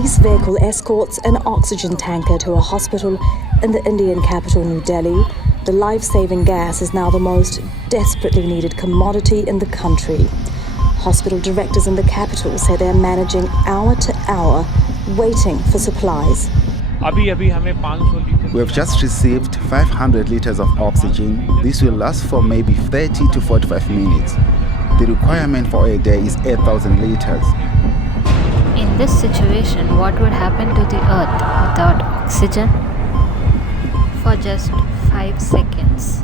police vehicle escorts an oxygen tanker to a hospital in the Indian capital, New Delhi. The life-saving gas is now the most desperately needed commodity in the country. Hospital directors in the capital say they're managing hour to hour, waiting for supplies. We have just received 500 liters of oxygen. This will last for maybe 30 to 45 minutes. The requirement for a day is 8,000 liters. In this situation, what would happen to the earth without oxygen? For just 5 seconds.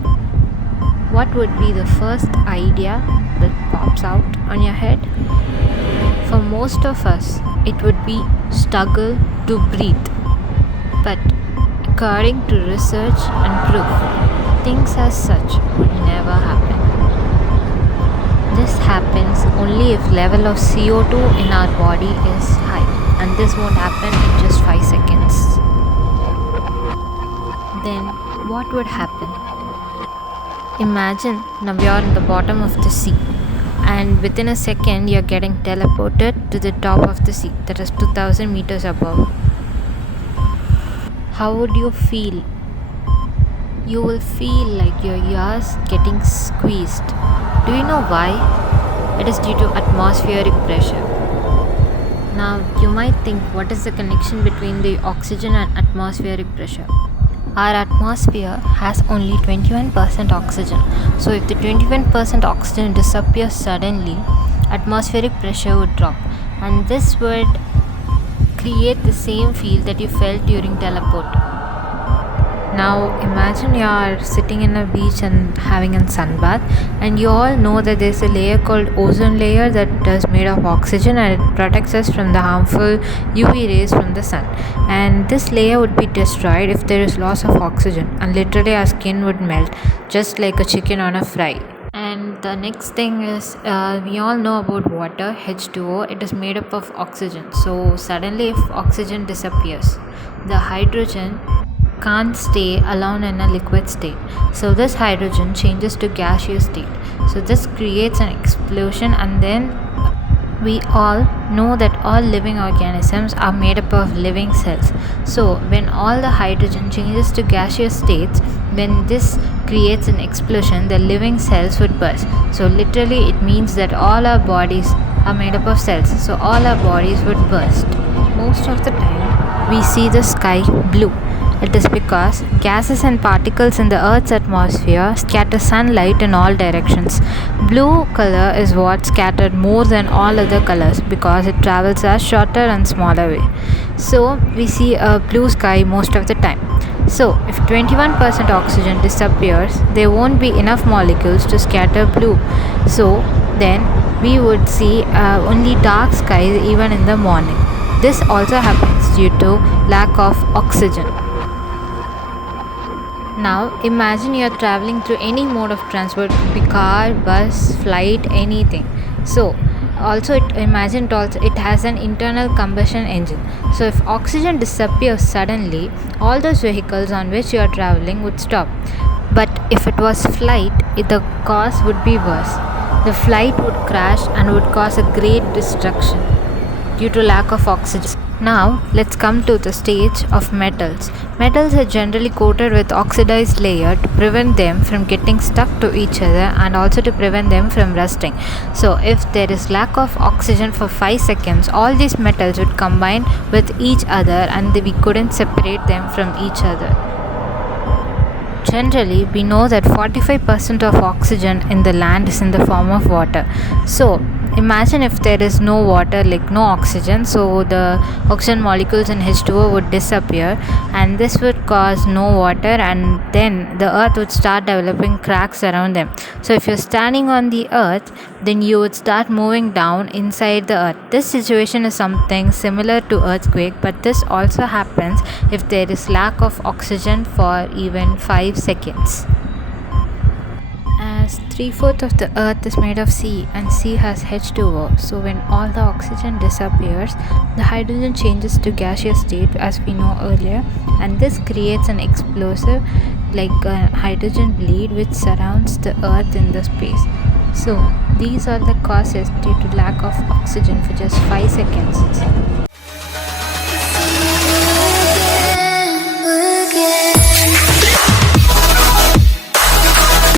What would be the first idea that pops out on your head? For most of us, it would be struggle to breathe. But according to research and proof, things as such would never happen. This happens only if level of CO2 in our body is high, and this won't happen in just 5 seconds. Then what would happen? Imagine now you're in the bottom of the sea, and within a second you're getting teleported to the top of the sea, that is 2000 meters above. How would you feel? You will feel like your ears getting squeezed. Do you know why? It is due to atmospheric pressure. Now you might think, what is the connection between the oxygen and atmospheric pressure? Our atmosphere has only 21% oxygen. So if the 21% oxygen disappears suddenly, atmospheric pressure would drop, and this would create the same feel that you felt during teleport. Now imagine you are sitting in a beach and having a sunbath, and you all know that there is a layer called ozone layer that is made of oxygen, and it protects us from the harmful UV rays from the sun. And this layer would be destroyed if there is loss of oxygen, and literally our skin would melt just like a chicken on a fry. And the next thing is, we all know about water, H2O. It is made up of oxygen. So suddenly if oxygen disappears, the hydrogen can't stay alone in a liquid state. So this hydrogen changes to gaseous state. So this creates an explosion, and then we all know that all living organisms are made up of living cells. So when all the hydrogen changes to gaseous states, when this creates an explosion, the living cells would burst. So literally it means that all our bodies are made up of cells. So all our bodies would burst. Most of the time we see the sky blue. It is because gases and particles in the Earth's atmosphere scatter sunlight in all directions. Blue color is what scattered more than all other colors because it travels a shorter and smaller way. So we see a blue sky most of the time. So if 21% oxygen disappears, there won't be enough molecules to scatter blue. So then we would see only dark skies even in the morning. This also happens due to lack of oxygen. Now imagine you are traveling through any mode of transport, could be car, bus, flight, anything. So also it has an internal combustion engine. So if oxygen disappears suddenly, all those vehicles on which you are traveling would stop. But if it was flight, the cause would be worse. The flight would crash and would cause a great destruction due to lack of oxygen. Now let's come to the stage of metals. Metals are generally coated with oxidized layer to prevent them from getting stuck to each other and also to prevent them from rusting. So if there is lack of oxygen for 5 seconds, all these metals would combine with each other and we couldn't separate them from each other. Generally, we know that 45% of oxygen in the land is in the form of water. So imagine if there is no water, like no oxygen, so the oxygen molecules in H2O would disappear, and this would cause no water, and then the earth would start developing cracks around them. So if you're standing on the earth, then you would start moving down inside the earth. This situation is something similar to earthquake, but this also happens if there is lack of oxygen for even 5 seconds. As 3/4 of the earth is made of sea and sea has H2O, so when all the oxygen disappears, the hydrogen changes to gaseous state as we know earlier, and this creates an explosive like a hydrogen bleed which surrounds the earth in the space. So these are the causes due to lack of oxygen for just 5 seconds.